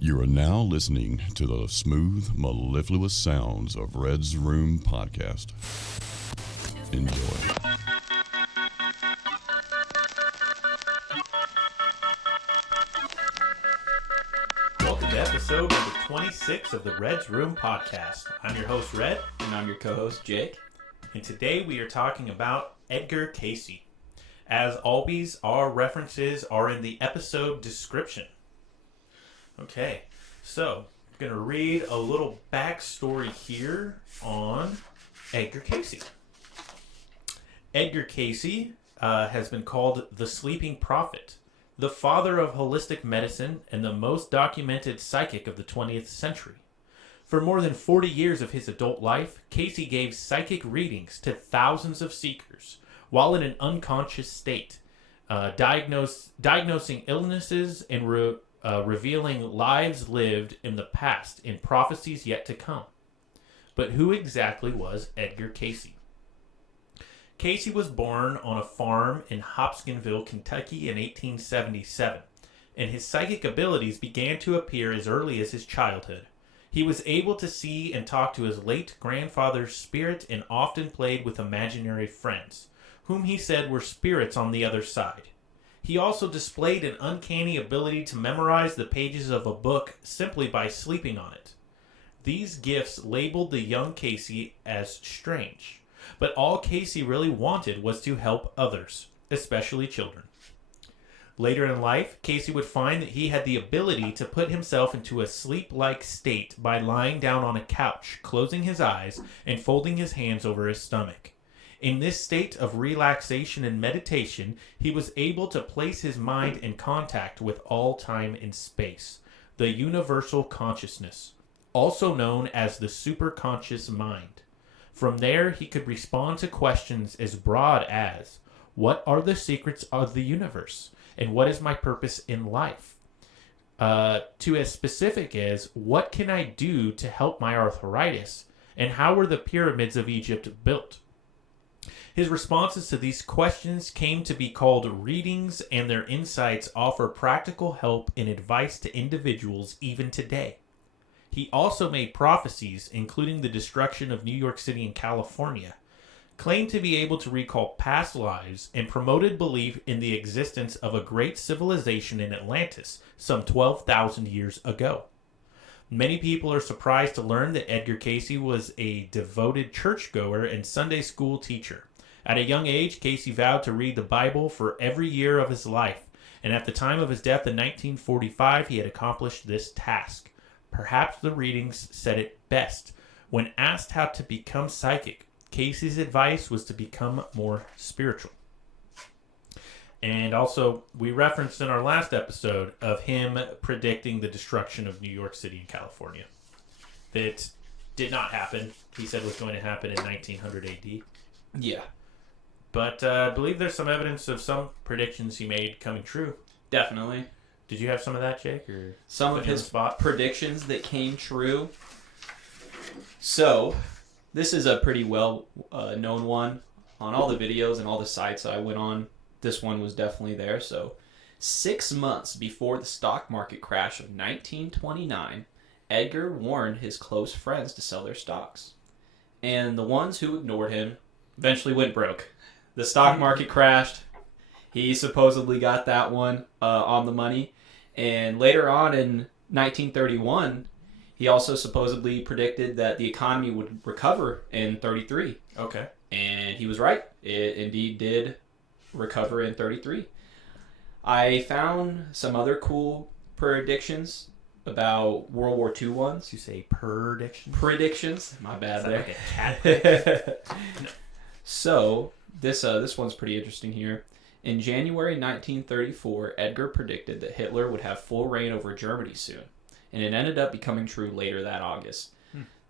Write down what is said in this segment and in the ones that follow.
You are now listening to the smooth, mellifluous sounds of Red's Room Podcast. Enjoy. Welcome to episode number 26 of the Red's Room Podcast. I'm your host, Red. And I'm your co-host, Jake. And today we are talking about Edgar Cayce. As always, our references are in the episode description. Okay, so I'm going to read a little backstory here on Edgar Cayce. Edgar Cayce has been called the Sleeping Prophet, the father of holistic medicine, and the most documented psychic of the 20th century. For more than 40 years of his adult life, Cayce gave psychic readings to thousands of seekers while in an unconscious state, diagnosing illnesses and revealing lives lived in the past and prophecies yet to come. But who exactly was Edgar Cayce? Cayce was born on a farm in Hopkinsville, Kentucky in 1877, and his psychic abilities began to appear as early as his childhood. He was able to see and talk to his late grandfather's spirit and often played with imaginary friends, whom he said were spirits on the other side. He also displayed an uncanny ability to memorize the pages of a book simply by sleeping on it. These gifts labeled the young Cayce as strange, but all Cayce really wanted was to help others, especially children. Later in life, Cayce would find that he had the ability to put himself into a sleep-like state by lying down on a couch, closing his eyes, and folding his hands over his stomach. In this state of relaxation and meditation, he was able to place his mind in contact with all time and space, the universal consciousness, also known as the superconscious mind. From there, he could respond to questions as broad as, what are the secrets of the universe? And what is my purpose in life? To as specific as, what can I do to help my arthritis? And how were the pyramids of Egypt built? His responses to these questions came to be called readings, and their insights offer practical help and advice to individuals even today. He also made prophecies, including the destruction of New York City and California, claimed to be able to recall past lives, and promoted belief in the existence of a great civilization in Atlantis some 12,000 years ago. Many people are surprised to learn that Edgar Cayce was a devoted churchgoer and Sunday school teacher. At a young age, Cayce vowed to read the Bible for every year of his life, and at the time of his death in 1945, he had accomplished this task. Perhaps the readings said it best. When asked how to become psychic, Cayce's advice was to become more spiritual. And also, we referenced in our last episode of him predicting the destruction of New York City and California. That did not happen. He said was going to happen in 1900 AD. Yeah. But I believe there's some evidence of some predictions he made coming true. Definitely. Did you have some of that, Jake? Or some of his predictions that came true. So, this is a pretty well known one on all the videos and all the sites I went on. This one was definitely there. So, 6 months before the stock market crash of 1929, Edgar warned his close friends to sell their stocks. And the ones who ignored him eventually went broke. The stock market crashed. He supposedly got that one on the money. And later on in 1931, he also supposedly predicted that the economy would recover in 33. Okay. And he was right. It indeed did recover in 33. I found some other cool predictions about World War II ones. You say predictions? Predictions. My bad there. Like a cat. No. So, this one's pretty interesting here. In January 1934, Edgar predicted that Hitler would have full reign over Germany soon. And it ended up becoming true later that August.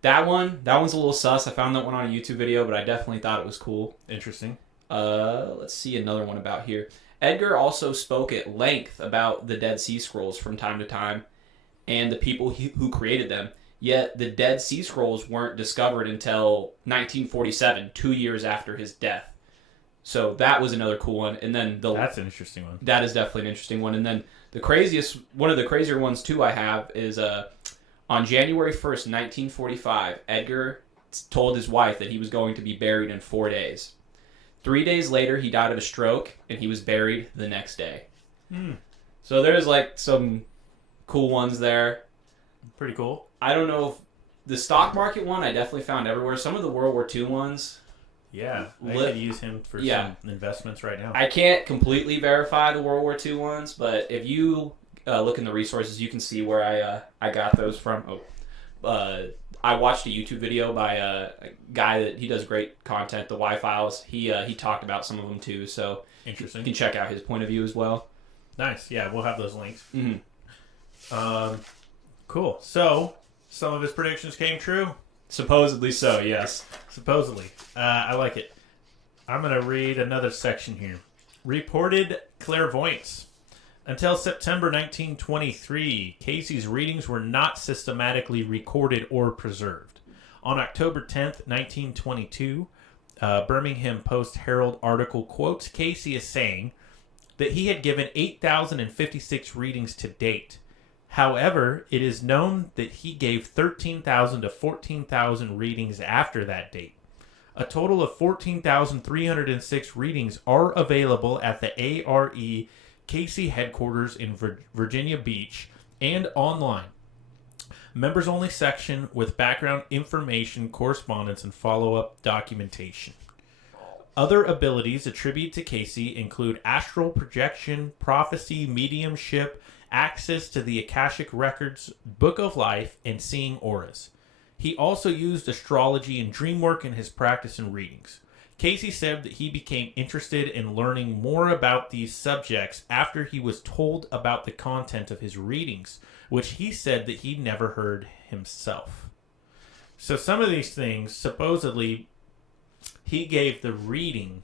That one's a little sus. I found that one on a YouTube video, but I definitely thought it was cool. Interesting. Let's see another one about here. Edgar also spoke at length about the Dead Sea Scrolls from time to time and the people who created them. Yet the Dead Sea Scrolls weren't discovered until 1947, 2 years after his death. So that was another cool one. And then that's an interesting one. That is definitely an interesting one. And then One of the crazier ones too I have is on January 1st, 1945, Edgar told his wife that he was going to be buried in 4 days. 3 days later, he died of a stroke, and he was buried the next day. So there's like some cool ones there. Pretty cool. I don't know if the stock market one I definitely found everywhere. Some of the World War II ones. Yeah, I could use him for some investments right now. I can't completely verify the World War II ones, but if you look in the resources, you can see where I got those from. I watched a YouTube video by a guy that he does great content, the Y-Files. He talked about some of them too, so interesting. You can check out his point of view as well. Nice. Yeah, we'll have those links. Mm-hmm. Cool. So some of his predictions came true. Supposedly so, yes. Supposedly. I like it. I'm going to read another section here. Reported clairvoyance. Until September 1923, Cayce's readings were not systematically recorded or preserved. On October 10th, 1922, Birmingham Post-Herald article quotes Cayce as saying that he had given 8,056 readings to date. However, it is known that he gave 13,000 to 14,000 readings after that date. A total of 14,306 readings are available at the ARE Cayce headquarters in Virginia Beach and online. Members only section with background information, correspondence, and follow-up documentation. Other abilities attributed to Cayce include astral projection, prophecy, mediumship, access to the Akashic Records, Book of Life, and seeing auras. He also used astrology and dream work in his practice and readings. Cayce said that he became interested in learning more about these subjects after he was told about the content of his readings, which he said that he never heard himself. So some of these things, supposedly, he gave the reading,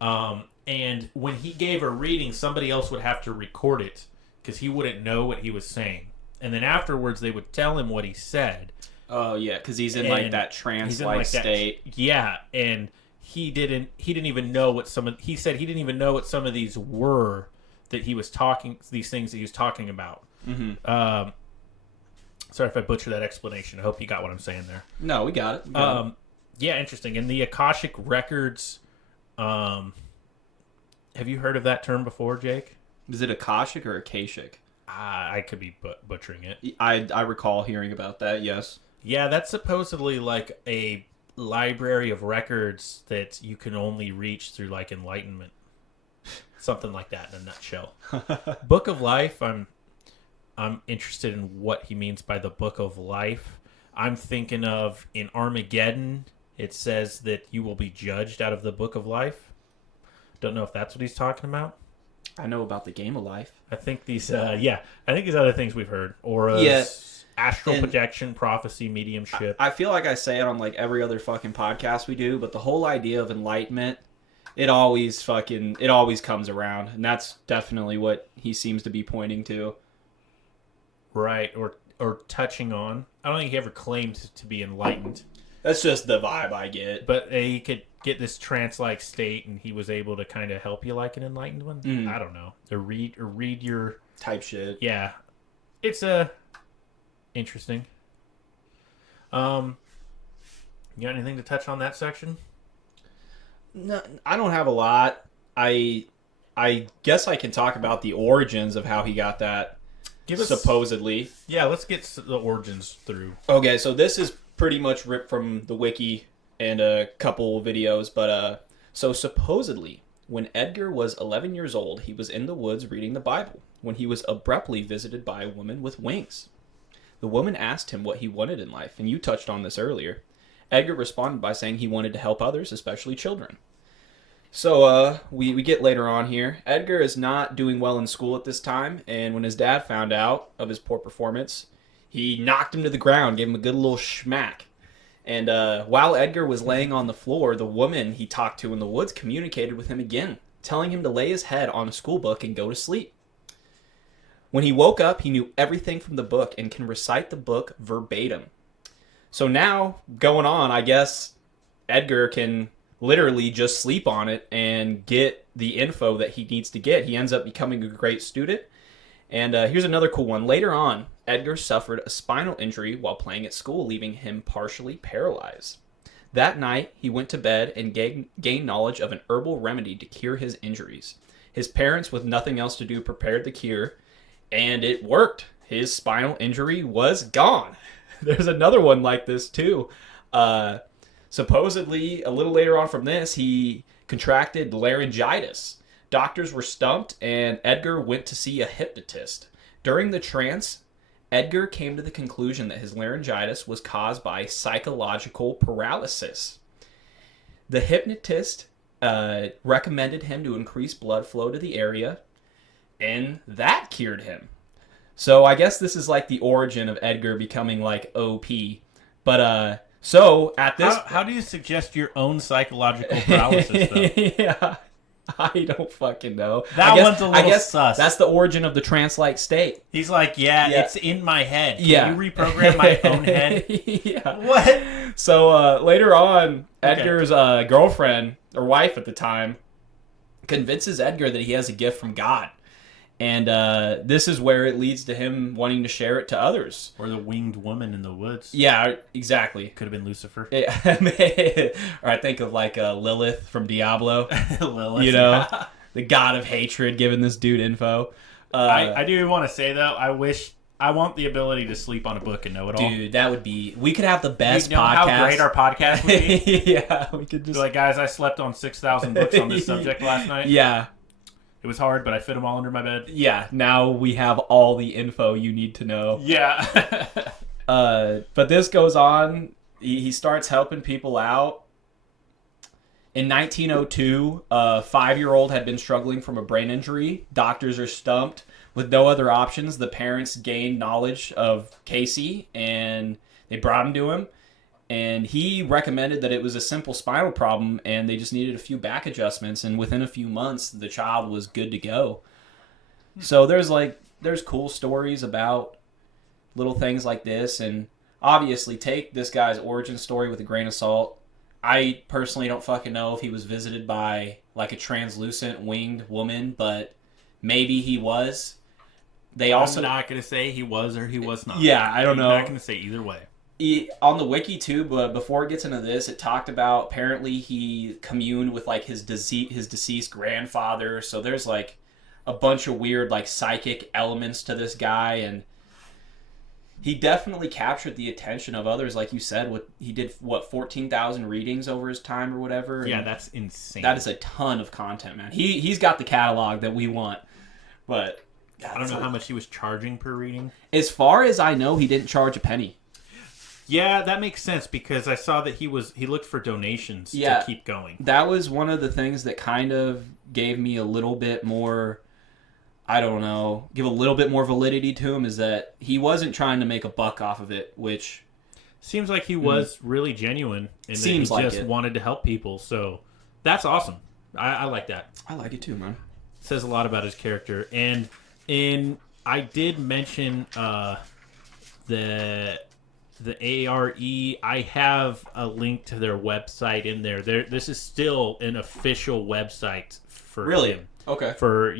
and when he gave a reading, somebody else would have to record it because he wouldn't know what he was saying. And then afterwards, they would tell him what he said. Oh, yeah, because he's in like that trance-like state. Yeah, and he didn't even know what he said he didn't even know what some of these were that he was talking, these things that he was talking about. Mm-hmm. Sorry if I butchered that explanation. I hope you got what I'm saying there. No, we got it. Yeah, interesting. And the Akashic Records, have you heard of that term before, Jake? Is it Akashic or Akashic? I could be butchering it. I recall hearing about that, yes. Yeah, that's supposedly like a library of records that you can only reach through like enlightenment. Something like that in a nutshell. Book of Life, I'm interested in what he means by the Book of Life. I'm thinking of in Armageddon, it says that you will be judged out of the Book of Life. Don't know if that's what he's talking about. I know about the Game of Life. I think these, I think these other things we've heard. Auras, astral projection, prophecy, mediumship. I feel like I say it on like every other fucking podcast we do, but the whole idea of enlightenment, it always comes around, and that's definitely what he seems to be pointing to. Right, or touching on. I don't think he ever claimed to be enlightened. That's just the vibe I get. But he could get this trance-like state, and he was able to kind of help you like an enlightened one. I don't know. Or read your type shit. Yeah, it's interesting. You got anything to touch on that section? No, I don't have a lot. I guess I can talk about the origins of how he got that. Supposedly. Yeah, let's get the origins through. Okay, so this is pretty much ripped from the wiki and a couple videos, but so supposedly when Edgar was 11 years old, he was in the woods reading the Bible when he was abruptly visited by a woman with wings. The woman asked him what he wanted in life, and you touched on this earlier. Edgar responded by saying he wanted to help others, especially children. So we get later on here. Edgar is not doing well in school at this time, and when his dad found out of his poor performance, he knocked him to the ground, gave him a good little schmack. And while Edgar was laying on the floor, the woman he talked to in the woods communicated with him again, telling him to lay his head on a school book and go to sleep. When he woke up, he knew everything from the book and can recite the book verbatim. So now, going on, I guess Edgar can literally just sleep on it and get the info that he needs to get. He ends up becoming a great student, And here's another cool one. Later on, Edgar suffered a spinal injury while playing at school, leaving him partially paralyzed. That night, he went to bed and gained knowledge of an herbal remedy to cure his injuries. His parents, with nothing else to do, prepared the cure, and it worked. His spinal injury was gone. There's another one like this, too. Supposedly, a little later on from this, he contracted laryngitis. Doctors were stumped, and Edgar went to see a hypnotist. During the trance, Edgar came to the conclusion that his laryngitis was caused by psychological paralysis. The hypnotist recommended him to increase blood flow to the area, and that cured him. So I guess this is like the origin of Edgar becoming like OP. But so at this, how do you suggest your own psychological paralysis though? Yeah, I don't fucking know. One's a little sus. That's the origin of the trance-like state. He's like, yeah, it's in my head. Can Yeah. you reprogram my own head? Yeah. What? So later on, Edgar's girlfriend or wife at the time convinces Edgar that he has a gift from God. And this is where it leads to him wanting to share it to others. Or the winged woman in the woods. Yeah, exactly. Could have been Lucifer. Or I think of like Lilith from Diablo. Lilith. You know, the god of hatred giving this dude info. I do want to say, though, I want the ability to sleep on a book and know it all. Dude, that would be... We could have the best you know podcast. how great our podcast would be? Yeah, we could just... Be like, guys, I slept on 6,000 books on this subject last night. Yeah. It was hard, but I fit them all under my bed. Yeah, now we have all the info you need to know. Yeah. But this goes on. He starts helping people out. In 1902, a 5-year-old had been struggling from a brain injury. Doctors are stumped. With no other options, the parents gained knowledge of Cayce, and they brought him to him. And he recommended that it was a simple spinal problem, and they just needed a few back adjustments. And within a few months, the child was good to go. So there's cool stories about little things like this. And obviously, take this guy's origin story with a grain of salt. I personally don't fucking know if he was visited by like a translucent winged woman, but maybe he was. I'm not going to say he was or he was not. Yeah, I don't know. I'm not going to say either way. On the wiki too, but before it gets into this, it talked about apparently he communed with like his deceased grandfather. So there's like a bunch of weird like psychic elements to this guy, and he definitely captured the attention of others. Like you said, he did 14,000 readings over his time or whatever. Yeah, that's insane. That is a ton of content, man. He's got the catalog that we want, but I don't know how much he was charging per reading. As far as I know, he didn't charge a penny. Yeah, that makes sense because I saw that he looked for donations to keep going. That was one of the things that kind of gave me a little bit more, I don't know, give a little bit more validity to him, is that he wasn't trying to make a buck off of it, which... Seems like he was really genuine and Seems that like he just it. wanted to help people. So that's awesome. I like that. I like it too, man. Says a lot about his character. And I did mention the ARE. I have a link to their website in there. This is still an official website for him. Okay. For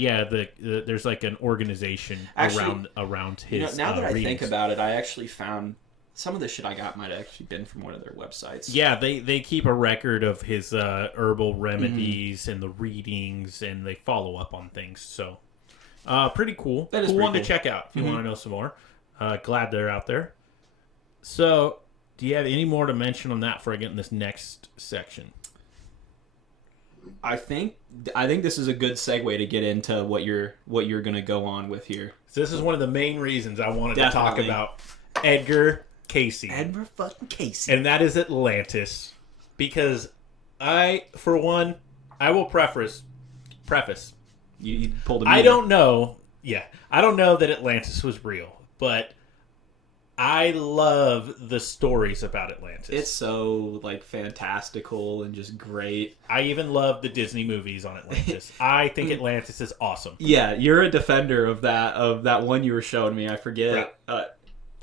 there's like an organization around his. Now that I readings. think about it, I actually found some of the shit I got might have actually been from one of their websites. Yeah, they keep a record of his herbal remedies and the readings, and they follow up on things. So, pretty cool. That is cool pretty one cool. to check out if you want to know some more. Glad they're out there. So, do you have any more to mention on that before I get in this next section? I think this is a good segue to get into what you're going to go on with here. So this is one of the main reasons I wanted Definitely. to talk about Edgar Cayce. Edgar fucking Cayce. And that is Atlantis. Because for one, I will preface. You pulled a I meter. don't know that Atlantis was real, but I love the stories about Atlantis. It's so like fantastical and just great. I even love the Disney movies on Atlantis. I think Atlantis is awesome. Yeah, you're a defender of that one you were showing me. I forget.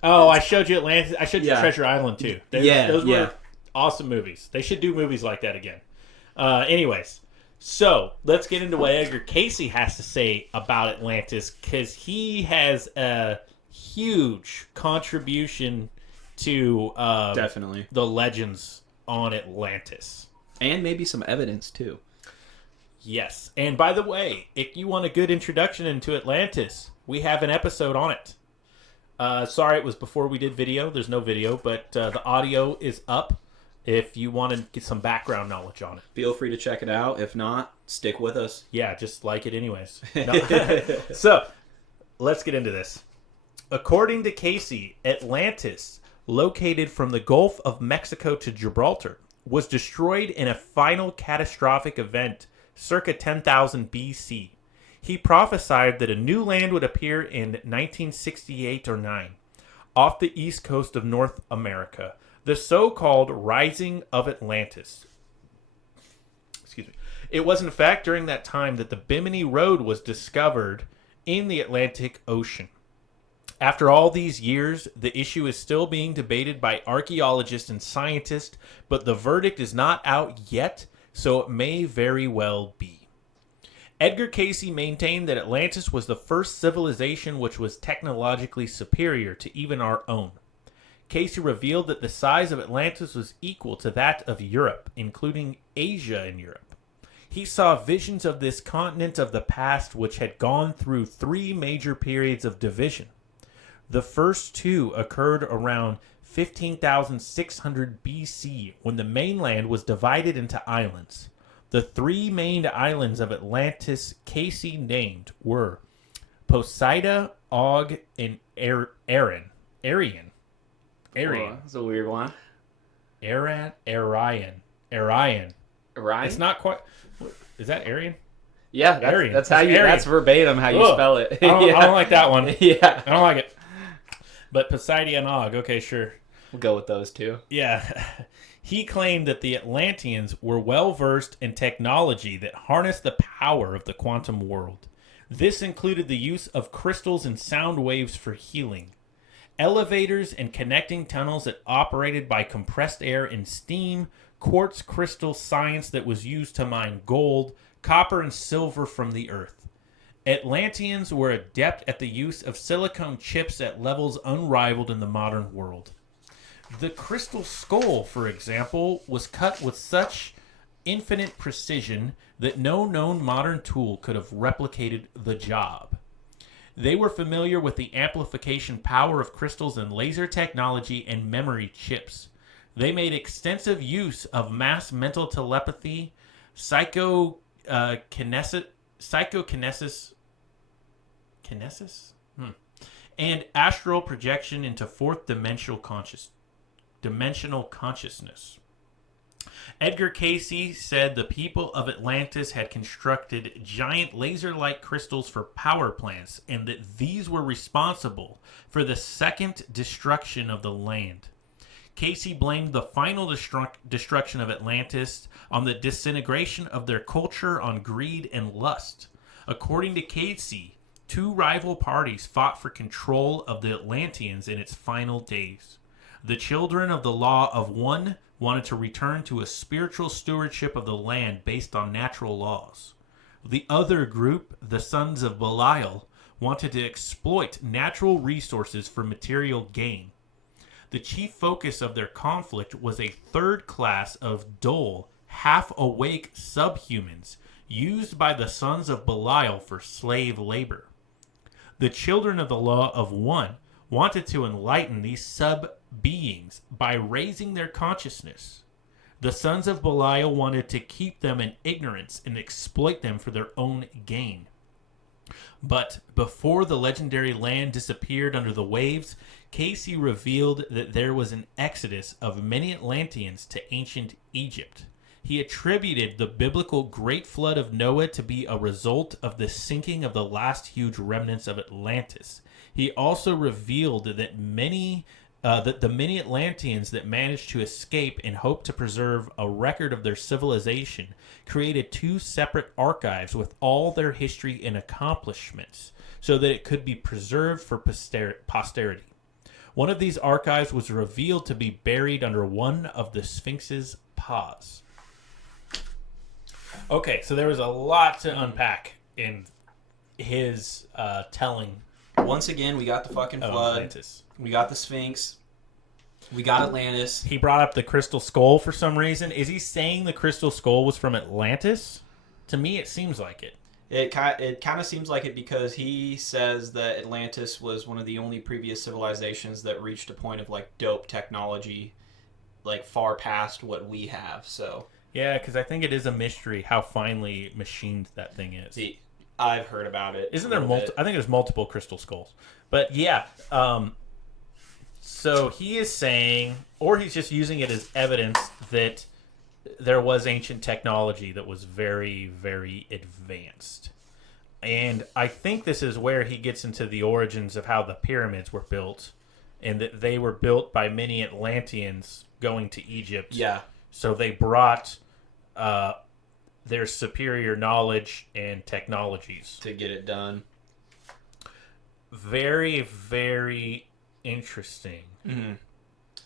I showed you Atlantis. I showed you Yeah. Treasure Island too. Those were awesome movies. They should do movies like that again. Anyways, So let's get into what Edgar Cayce has to say about Atlantis, because he has a huge contribution to Definitely. the legends on Atlantis. And maybe some evidence, too. Yes. And by the way, if you want a good introduction into Atlantis, we have an episode on it. Sorry, it was before we did video. There's no video, but the audio is up if you want to get some background knowledge on it. Feel free to check it out. If not, stick with us. Yeah, just like it anyways. No. So, let's get into this. According to Cayce, Atlantis, located from the Gulf of Mexico to Gibraltar, was destroyed in a final catastrophic event circa 10,000 BC. He prophesied that a new land would appear in 1968 or 9 off the east coast of North America, the so-called Rising of Atlantis. Excuse me. It was in fact during that time that the Bimini Road was discovered in the Atlantic Ocean. After all these years, the issue is still being debated by archaeologists and scientists, but the verdict is not out yet, so it may very well be. Edgar Cayce maintained that Atlantis was the first civilization which was technologically superior to even our own. Cayce revealed that the size of Atlantis was equal to that of Europe, including Asia and Europe. He saw visions of this continent of the past which had gone through 3 major periods of division. The first 2 occurred around 15,600 BC when the mainland was divided into islands. The 3 main islands of Atlantis Cayce named were Poseida, Og, and Arian. That's a weird one. Arian. Orion? It's not quite... Is that Arian? Yeah, that's how you. Arian. That's verbatim how you spell it. I don't like that one. Yeah, I don't like it. But Poseidon and Og, okay, sure. We'll go with those 2. Yeah. He claimed that the Atlanteans were well versed in technology that harnessed the power of the quantum world. This included the use of crystals and sound waves for healing, elevators and connecting tunnels that operated by compressed air and steam, quartz crystal science that was used to mine gold, copper, and silver from the earth. Atlanteans were adept at the use of silicone chips at levels unrivaled in the modern world. The crystal skull, for example, was cut with such infinite precision that no known modern tool could have replicated the job. They were familiar with the amplification power of crystals and laser technology and memory chips. They made extensive use of mass mental telepathy, psychokinesis, and astral projection into fourth dimensional consciousness. Edgar Cayce said the people of Atlantis had constructed giant laser-like crystals for power plants, and that these were responsible for the second destruction of the land. Cayce blamed the final destruction of Atlantis on the disintegration of their culture on greed and lust. According to Cayce, 2 rival parties fought for control of the Atlanteans in its final days. The children of the law of one wanted to return to a spiritual stewardship of the land based on natural laws. The other group, the sons of Belial, wanted to exploit natural resources for material gain. The chief focus of their conflict was a third class of dull, half-awake subhumans used by the sons of Belial for slave labor. The children of the law of one wanted to enlighten these sub-beings by raising their consciousness. The sons of Belial wanted to keep them in ignorance and exploit them for their own gain. But before the legendary land disappeared under the waves, Cayce revealed that there was an exodus of many Atlanteans to ancient Egypt. He attributed the biblical Great Flood of Noah to be a result of the sinking of the last huge remnants of Atlantis. He also revealed that the many Atlanteans that managed to escape and hoped to preserve a record of their civilization created 2 separate archives with all their history and accomplishments so that it could be preserved for posterity. One of these archives was revealed to be buried under one of the Sphinx's paws. Okay, so there was a lot to unpack in his telling Once again, we got the fucking of flood. Atlantis. We got the Sphinx. We got Atlantis. He brought up the crystal skull for some reason. Is he saying the crystal skull was from Atlantis? To me, it seems like it. It kind of seems like it because he says that Atlantis was one of the only previous civilizations that reached a point of like dope technology, like far past what we have. So Yeah, because I think it is a mystery how finely machined that thing is. see, I've heard about it. Isn't there I think there's multiple crystal skulls, but yeah. So he is saying, or he's just using it as evidence that there was ancient technology that was very, very advanced. And I think this is where he gets into the origins of how the pyramids were built, and that they were built by many Atlanteans going to Egypt. Yeah. So they brought their superior knowledge and technologies To get it done. Very, very interesting. Mm-hmm.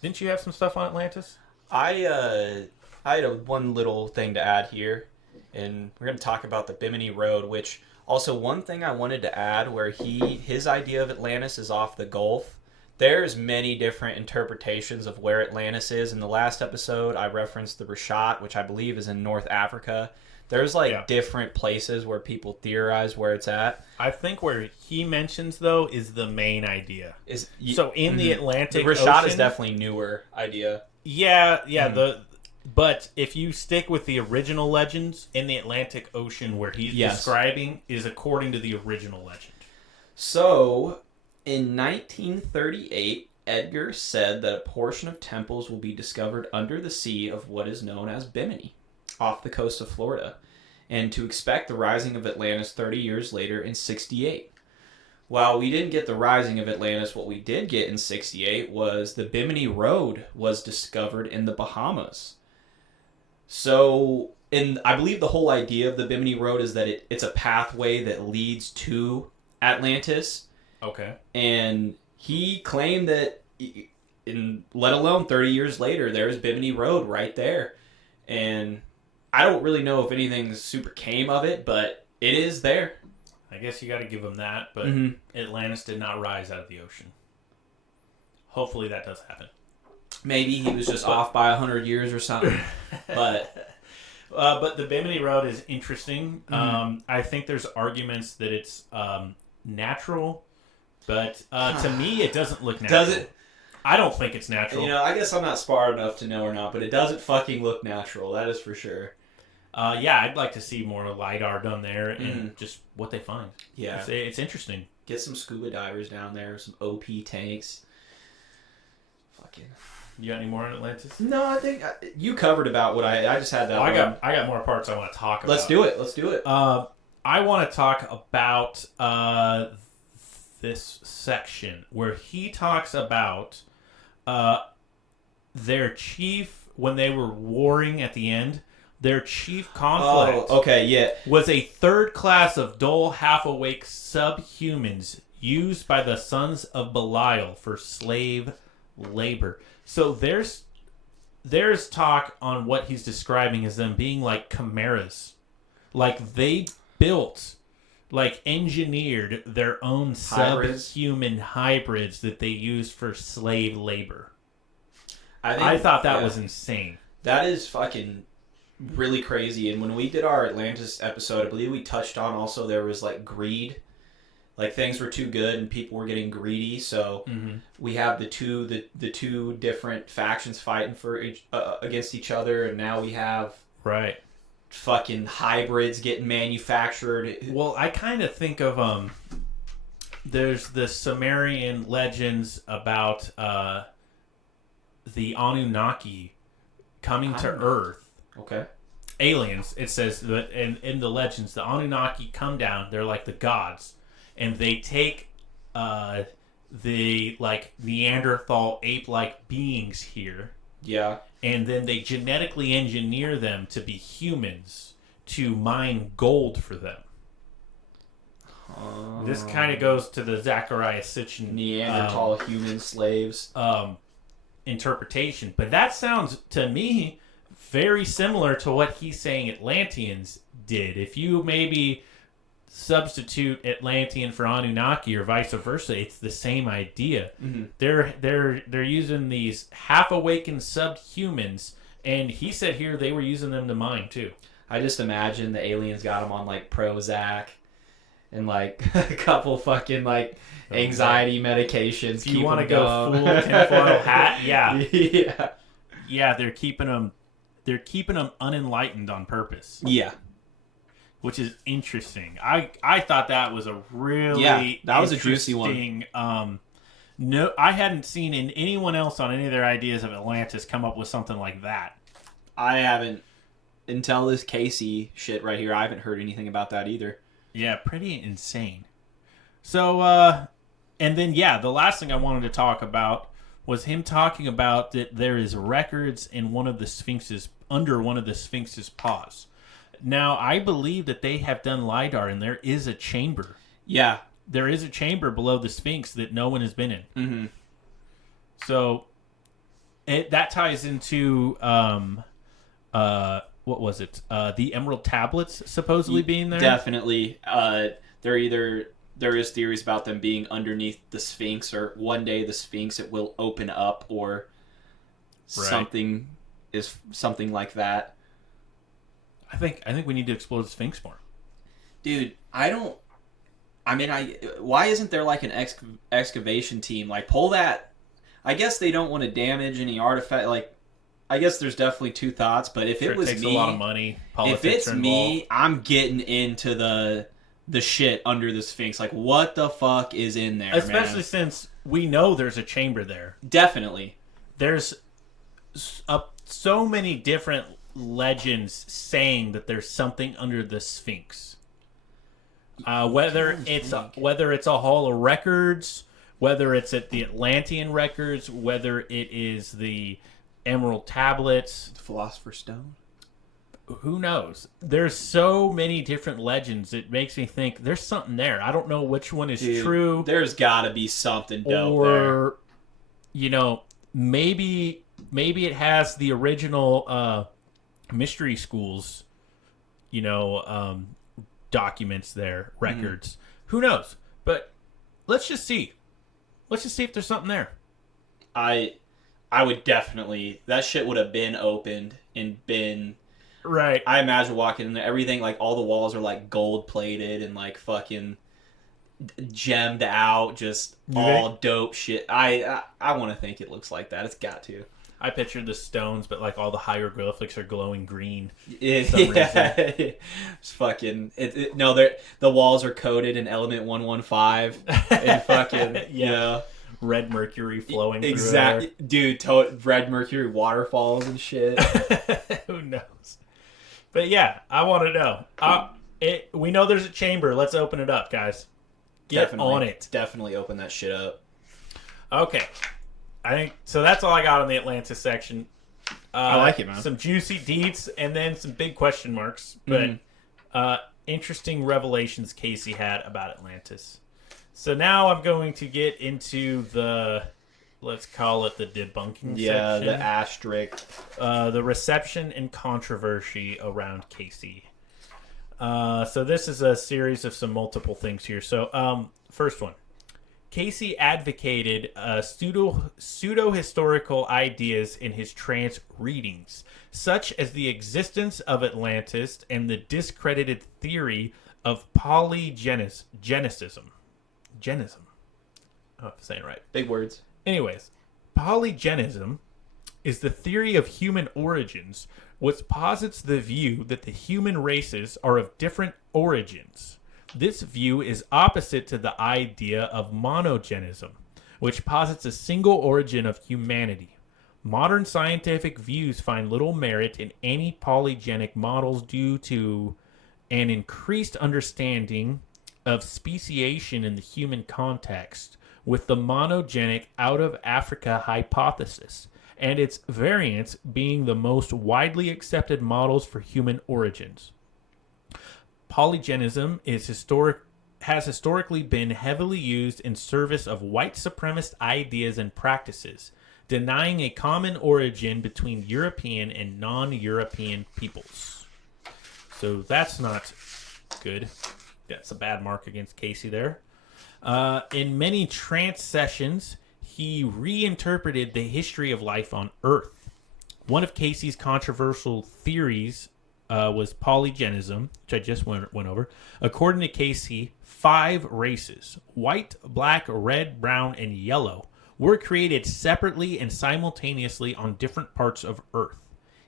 Didn't you have some stuff on Atlantis? I had one little thing to add here, and we're going to talk about the Bimini Road, which also one thing I wanted to add where his idea of Atlantis is off the Gulf. There's many different interpretations of where Atlantis is. In the last episode, I referenced the Rashat, which I believe is in North Africa. There's different places where people theorize where it's at. I think where he mentions, though, is the main idea. So in the the Atlantic Rashat Ocean, is definitely newer idea. Yeah. But if you stick with the original legends, in the Atlantic Ocean where he's describing is according to the original legend. So, in 1938, Edgar said that a portion of temples will be discovered under the sea of what is known as Bimini, off the coast of Florida, and to expect the rising of Atlantis 30 years later in 68. While we didn't get the rising of Atlantis, what we did get in 68 was the Bimini Road was discovered in the Bahamas. So, I believe the whole idea of the Bimini Road is that it's a pathway that leads to Atlantis. Okay. And he claimed that, let alone 30 years later, there's Bimini Road right there. And I don't really know if anything super came of it, but it is there. I guess you got to give him that, but Atlantis did not rise out of the ocean. Hopefully that does happen. Maybe he was just off by 100 years or something. But the Bimini Road is interesting. I think there's arguments that it's natural, but to me it doesn't look natural. Does it? I don't think it's natural. I guess I'm not smart enough to know or not, but it doesn't fucking look natural. That is for sure. I'd like to see more LiDAR done there and just what they find. Yeah. It's interesting. Get some scuba divers down there, some OP tanks. Fucking... You got any more on Atlantis? No, I think you covered about what I just had that. I got more parts I want to talk about. Let's do it. I want to talk about this section where he talks about their chief, when they were warring at the end, their chief conflict was a third class of dull, half-awake subhumans used by the sons of Belial for slave labor. So there's talk on what he's describing as them being like chimeras. Like they built, like engineered their own subhuman hybrids that they used for slave labor. I thought that was insane. That is fucking really crazy. And when we did our Atlantis episode, I believe we touched on also there was like greed. Like things were too good and people were getting greedy, so we have the two different factions fighting for against each other, and now we have fucking hybrids getting manufactured. Well, I kind of think of there's the Sumerian legends about the Anunnaki coming to Earth. Okay. Aliens. It says that in the legends, the Anunnaki come down. They're like the gods. And they take the like Neanderthal ape-like beings here. Yeah. And then they genetically engineer them to be humans to mine gold for them. This kind of goes to the Zachariah Sitchin Neanderthal human slaves interpretation. But that sounds to me very similar to what he's saying Atlanteans did. If you maybe substitute Atlantean for Anunnaki or vice versa, it's the same idea. Mm-hmm. They're using these half-awakened subhumans, and he said here they were using them to mine too. I just imagine the aliens got them on like Prozac and like a couple fucking like anxiety medications. If you want to go full tinfoil hat, yeah. Yeah, they're keeping them unenlightened on purpose. Yeah. Which is interesting. I thought that was a really that was a juicy one. No, I hadn't seen anyone else on any of their ideas of Atlantis come up with something like that. I haven't until this Cayce shit right here. I haven't heard anything about that either. Yeah, pretty insane. So, and then the last thing I wanted to talk about was him talking about that there is records in one of the Sphinx's paws. Now, I believe that they have done LiDAR, and there is a chamber. Yeah. There is a chamber below the Sphinx that no one has been in. Mm-hmm. So, that ties into, what was it? The Emerald Tablets supposedly being there? Definitely. There is theories about them being underneath the Sphinx, or one day the Sphinx, it will open up, or something like that. I think we need to explore the Sphinx more. Dude, why isn't there like an excavation team? Like, pull that. I guess they don't want to damage any artifact. Like, I guess there's definitely two thoughts, but if it was takes me, a lot of money, politics if it's are me, involved. I'm getting into the shit under the Sphinx. Like, what the fuck is in there, Especially man? since we know there's a chamber there. Definitely. There's so many different legends saying that there's something under the Sphinx. Whether it's a hall of records, whether it's at the Atlantean records, whether it is the Emerald Tablets, The Philosopher's Stone. Who knows? There's so many different legends. It makes me think there's something there. I don't know which one is true. There's got to be something dope there. Or, maybe it has the original mystery schools, documents there, records. Who knows? But let's just see. Let's just see if there's something there. I would definitely. That shit would have been opened and been. Right. I imagine walking in there, everything, like, all the walls are, like, gold-plated and, like, fucking gemmed out, just all dope shit. I want to think it looks like that. It's got to. I pictured the stones, but, like, all the hieroglyphics are glowing green. It's fucking... the walls are coated in element 115 and fucking, Red mercury flowing exactly. through Dude, red mercury waterfalls and shit. Who knows? But I want to know. We know there's a chamber. Let's open it up, guys. Get on it. Definitely open that shit up. Okay. I think so. That's all I got on the Atlantis section. I like it, man. Some juicy deets and then some big question marks. But interesting revelations Cayce had about Atlantis. So now I'm going to get into the, let's call it the debunking section. Yeah, the asterisk. The reception and controversy around Cayce. So this is a series of some multiple things here. So first one. Cayce advocated pseudo-historical ideas in his trance readings, such as the existence of Atlantis and the discredited theory of polygenism. Genism. Oh, I'm saying it right. Big words. Anyways, polygenism is the theory of human origins, which posits the view that the human races are of different origins. This view is opposite to the idea of monogenism, which posits a single origin of humanity. Modern scientific views find little merit in any polygenic models due to an increased understanding of speciation in the human context, with the monogenic out-of-Africa hypothesis and its variants being the most widely accepted models for human origins. Polygenism has historically been heavily used in service of white supremacist ideas and practices. denying a common origin between European and non-European peoples. So that's not good. That's a bad mark against Cayce there. In many trance sessions, he reinterpreted the history of life on Earth. One of Cayce's controversial theories was polygenism, which I just went over. According to Cayce, 5 races, white, black, red, brown, and yellow, were created separately and simultaneously on different parts of Earth.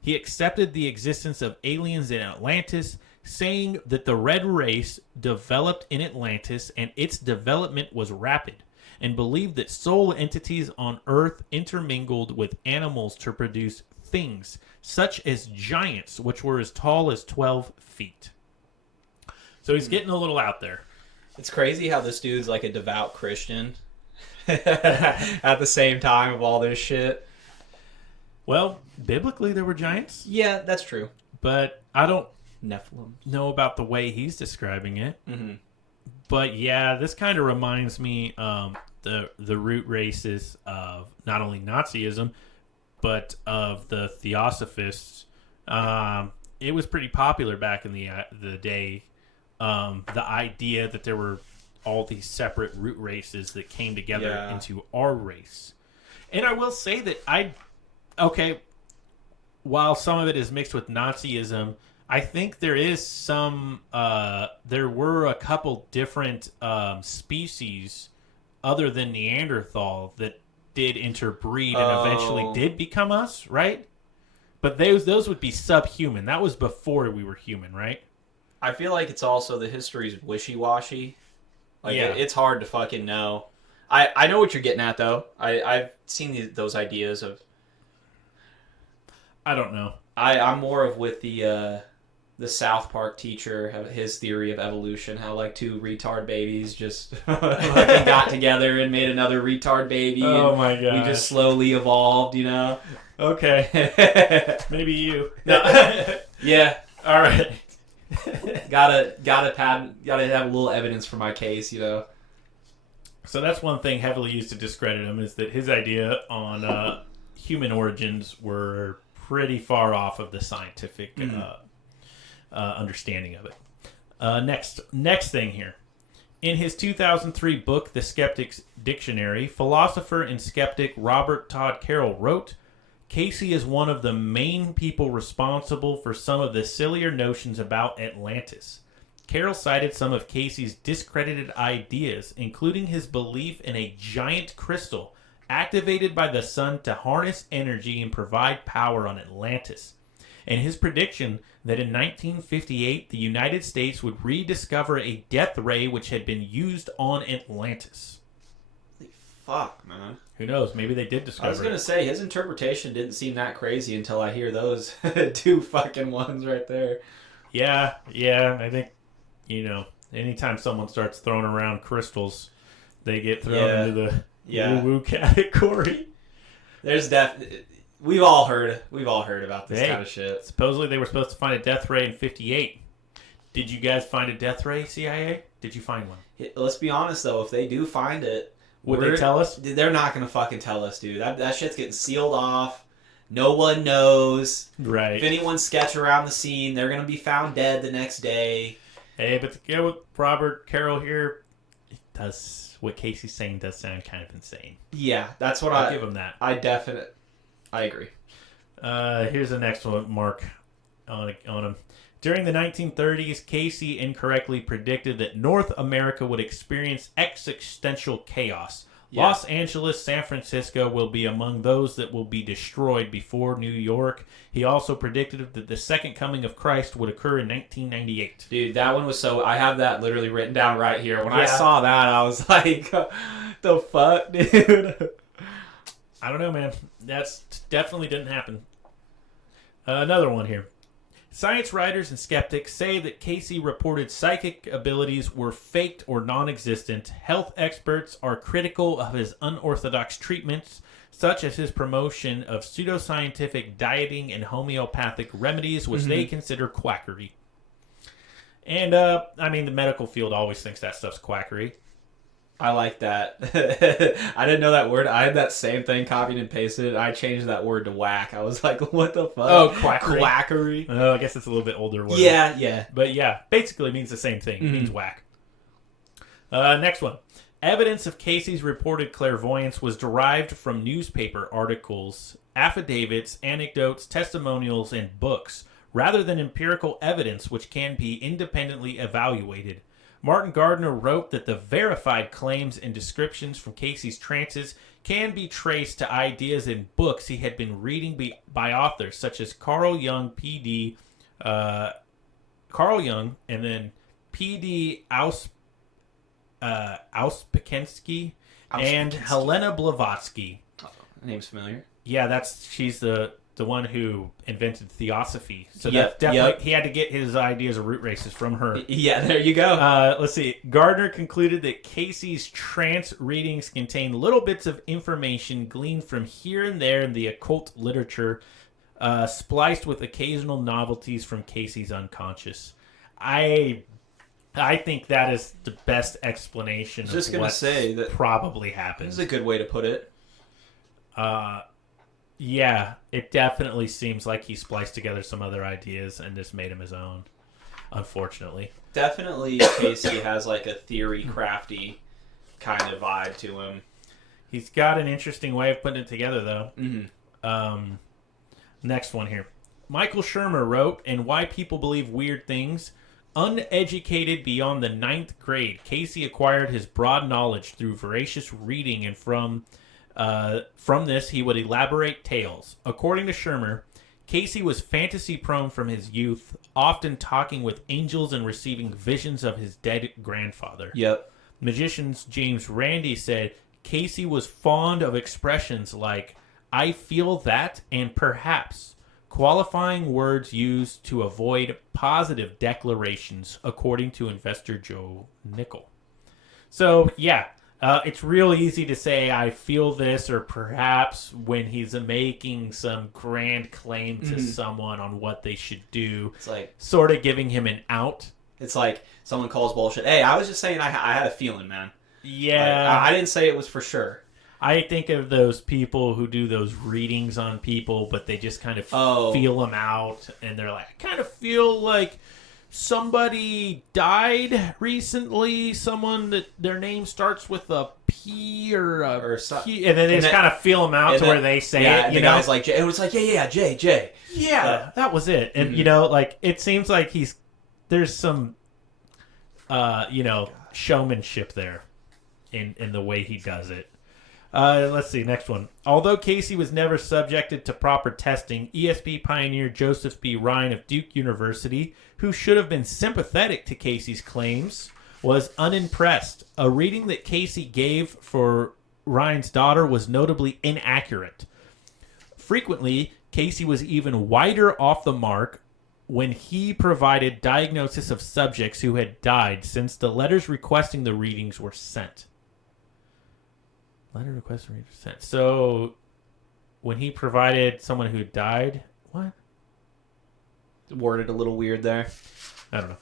He accepted the existence of aliens in Atlantis, saying that the red race developed in Atlantis and its development was rapid, and believed that soul entities on Earth intermingled with animals to produce things, such as giants, which were as tall as 12 feet. So he's getting a little out there. It's crazy how this dude's like a devout Christian at the same time of all this shit. Well, biblically there were giants. Yeah, that's true. But I don't Nephilim. know about the way he's describing it. Mm-hmm. But yeah, this kind of reminds me the root races of not only Nazism, but of the Theosophists. It was pretty popular back in the day. The idea that there were all these separate root races that came together into our race. And I will say that while some of it is mixed with Nazism, I think there is some, there were a couple different species other than Neanderthal that did interbreed and eventually did become us, right? But those would be subhuman. That was before we were human, right? I feel like it's also the history's wishy-washy. Like, it's hard to fucking know. I know what you're getting at, though. I've seen those ideas of... I don't know. I'm more of with the South Park teacher, his theory of evolution, how like 2 retard babies just fucking got together and made another retard baby. Oh my god. We just slowly evolved, you know? Okay. Maybe you. No. Yeah. All right. Gotta have a little evidence for my case, you know? So that's one thing heavily used to discredit him, is that his idea on human origins were pretty far off of the scientific understanding of it. Next thing here. In his 2003 book, The Skeptic's Dictionary, philosopher and skeptic Robert Todd Carroll wrote, Cayce is one of the main people responsible for some of the sillier notions about Atlantis. Carroll cited some of Cayce's discredited ideas, including his belief in a giant crystal activated by the sun to harness energy and provide power on Atlantis, and his prediction that in 1958 the United States would rediscover a death ray which had been used on Atlantis. Fuck, man. Who knows? Maybe they did discover it. I was going to say, his interpretation didn't seem that crazy until I hear those 2 fucking ones right there. Yeah, I think, anytime someone starts throwing around crystals, they get thrown into the woo-woo category. There's we've all heard about this kind of shit. Supposedly they were supposed to find a death ray in 58. Did you guys find a death ray, CIA? Did you find one? Let's be honest, though. If they do find it... Would they tell us? They're not going to fucking tell us, dude. That shit's getting sealed off. No one knows. Right. If anyone sketch around the scene, they're going to be found dead the next day. Hey, but to go with Robert Carroll here, what Cayce's saying does sound kind of insane. Yeah, that's what I'll give him that. I agree. Here's the next one, Mark, on him. During the 1930s, Cayce incorrectly predicted that North America would experience existential chaos. Yeah. Los Angeles, San Francisco will be among those that will be destroyed before New York. He also predicted that the second coming of Christ would occur in 1998. Dude, that one was so... I have that literally written down right here. When I saw that, I was like, the fuck, dude? I don't know, man. That's definitely didn't happen. Another one here. Science writers and skeptics say that Cayce reported psychic abilities were faked or non-existent. Health experts are critical of his unorthodox treatments, such as his promotion of pseudoscientific dieting and homeopathic remedies, which they consider quackery. And, the medical field always thinks that stuff's quackery. I like that. I didn't know that word. I had that same thing copied and pasted. I changed that word to whack. I was like, what the fuck? Oh, quackery. Quackery. Oh, I guess it's a little bit older word. Yeah. But yeah, basically means the same thing. It means whack. Next one. Evidence of Cayce's reported clairvoyance was derived from newspaper articles, affidavits, anecdotes, testimonials, and books, rather than empirical evidence which can be independently evaluated. Martin Gardner wrote that the verified claims and descriptions from Cayce's trances can be traced to ideas in books he had been reading by authors such as Carl Jung, P.D. Carl Jung, and then P.D. Auspikensky and Helena Blavatsky. Oh, name's familiar. Yeah, she's the one who invented theosophy. So Yep, that's definitely he had to get his ideas of root races from her. Yeah, there you go. Let's see. Gardner concluded that Cayce's trance readings contain little bits of information gleaned from here and there in the occult literature, spliced with occasional novelties from Cayce's unconscious. I think that is the best explanation of what probably happened. This is a good way to put it. Yeah, it definitely seems like he spliced together some other ideas and just made them his own, unfortunately. Definitely Cayce has like a theory crafty kind of vibe to him. He's got an interesting way of putting it together, though. Mm-hmm. Next one here. Michael Shermer wrote, "And Why People Believe Weird Things." Uneducated beyond the 9th grade, Cayce acquired his broad knowledge through voracious reading, and from this he would elaborate tales. According to Shermer, Cayce was fantasy-prone from his youth, often talking with angels and receiving visions of his dead grandfather. Yep. Magicians James Randi said Cayce was fond of expressions like, "I feel that," and "perhaps," qualifying words used to avoid positive declarations, according to investor Joe Nickel. So, yeah, it's real easy to say, "I feel this," or "perhaps," when he's making some grand claim to someone on what they should do. It's like sort of giving him an out. It's like someone calls bullshit. Hey, I was just saying I had a feeling, man. Yeah. I didn't say it was for sure. I think of those people who do those readings on people, but they just kind of feel them out, and they're like, "I kind of feel like somebody died recently, someone that their name starts with a P or a Q," and then they just kind of feel them out to where they say it. And the guy's like, Jay. It was like, Jay. Yeah, that was it. And, like, it seems like there's some, showmanship there in the way he does it. Let's see, next one. Although Cayce was never subjected to proper testing, ESP pioneer Joseph B. Ryan of Duke University, who should have been sympathetic to Cayce's claims, was unimpressed. A reading that Cayce gave for Ryan's daughter was notably inaccurate. Frequently, Cayce was even wider off the mark when he provided diagnosis of subjects who had died, since the letters requesting the readings were sent. Letter request readings sent. So, when he provided someone who died, what? Worded a little weird there. I don't know.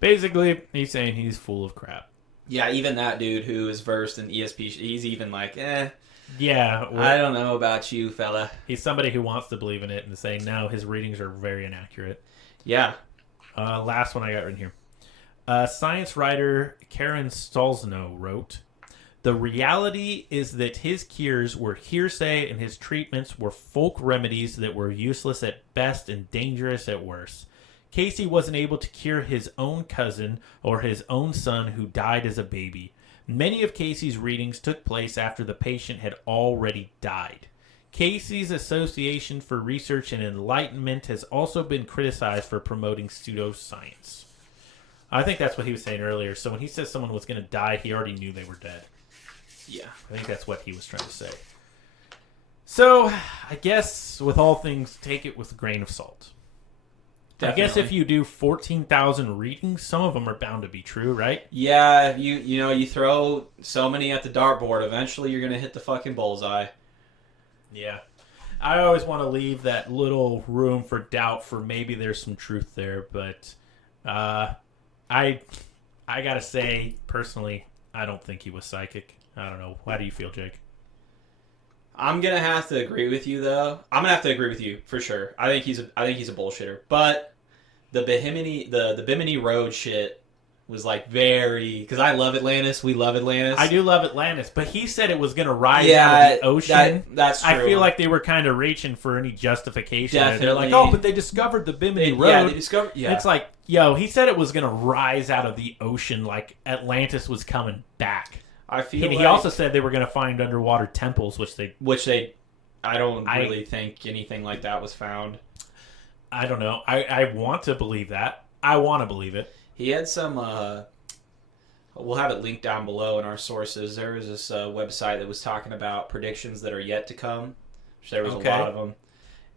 Basically, he's saying he's full of crap. Yeah, even that dude who is versed in ESP, he's even like, Yeah. Well, I don't know about you, fella. He's somebody who wants to believe in it and saying, no, his readings are very inaccurate. Yeah. Last one I got written here. Science writer Karen Stolzno wrote, "The reality is that his cures were hearsay and his treatments were folk remedies that were useless at best and dangerous at worst. Cayce wasn't able to cure his own cousin or his own son who died as a baby. Many of Cayce's readings took place after the patient had already died. Cayce's Association for Research and Enlightenment has also been criticized for promoting pseudoscience." I think that's what he was saying earlier. So when he says someone was going to die, he already knew they were dead. Yeah. I think that's what he was trying to say. So, I guess with all things, take it with a grain of salt. Definitely. I guess if you do 14,000 readings, some of them are bound to be true, right? Yeah, you throw so many at the dartboard, eventually you're going to hit the fucking bullseye. Yeah. I always want to leave that little room for doubt for maybe there's some truth there, but I gotta say, personally, I don't think he was psychic. I don't know. How do you feel, Jake? I'm gonna have to agree with you, though. I'm gonna have to agree with you for sure. I think he's a bullshitter. But the Bimini Road shit was like very, because I love Atlantis. We love Atlantis. I do love Atlantis, but he said it was going to rise out of the ocean. That's true. I feel like they were kind of reaching for any justification. Definitely. They're like, oh, but they discovered the Bimini Road. Yeah, they discovered. Yeah, It's like, yo, he said it was going to rise out of the ocean, like Atlantis was coming back. I feel. He also said they were going to find underwater temples, which they. I don't really think anything like that was found. I don't know. I want to believe that. I want to believe it. He had some. We'll have it linked down below in our sources. There was this website that was talking about predictions that are yet to come. Which there was a lot of them,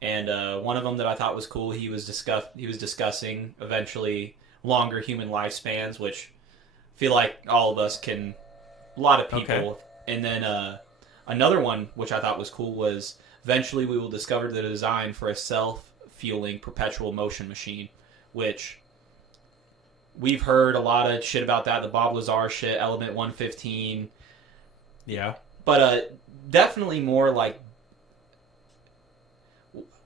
and one of them that I thought was cool. He was discussing eventually longer human lifespans, which I feel like all of us can. A lot of people. Okay. And then another one which I thought was cool was eventually we will discover the design for a self-fueling perpetual motion machine, which. We've heard a lot of shit about that. The Bob Lazar shit, Element 115. Yeah. But definitely more like...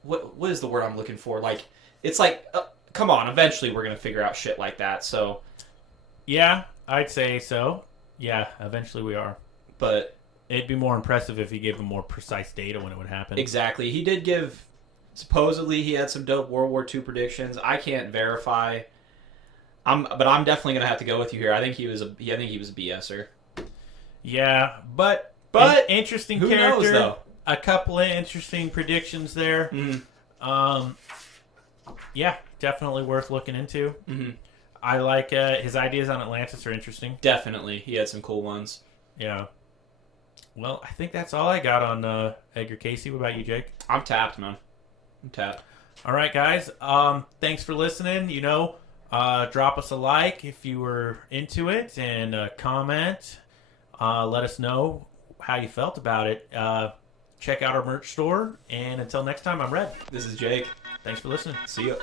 What is the word I'm looking for? Like, it's like, come on, eventually we're going to figure out shit like that, so... Yeah, I'd say so. Yeah, eventually we are. But... It'd be more impressive if he gave him more precise data when it would happen. Exactly. He did give... Supposedly he had some dope World War II predictions. I can't verify... But I'm definitely gonna have to go with you here. I think he was a BSer. Yeah, but an interesting who character. Knows, though? A couple of interesting predictions there. Mm-hmm. Yeah, definitely worth looking into. Mm-hmm. I like his ideas on Atlantis are interesting. Definitely, he had some cool ones. Yeah. Well, I think that's all I got on Edgar Cayce. What about you, Jake? I'm tapped, man. I'm tapped. All right, guys. Thanks for listening. Drop us a like if you were into it, and comment. Let us know how you felt about it. Check out our merch store, and until next time, I'm Red. This is Jake. Thanks for listening. See ya.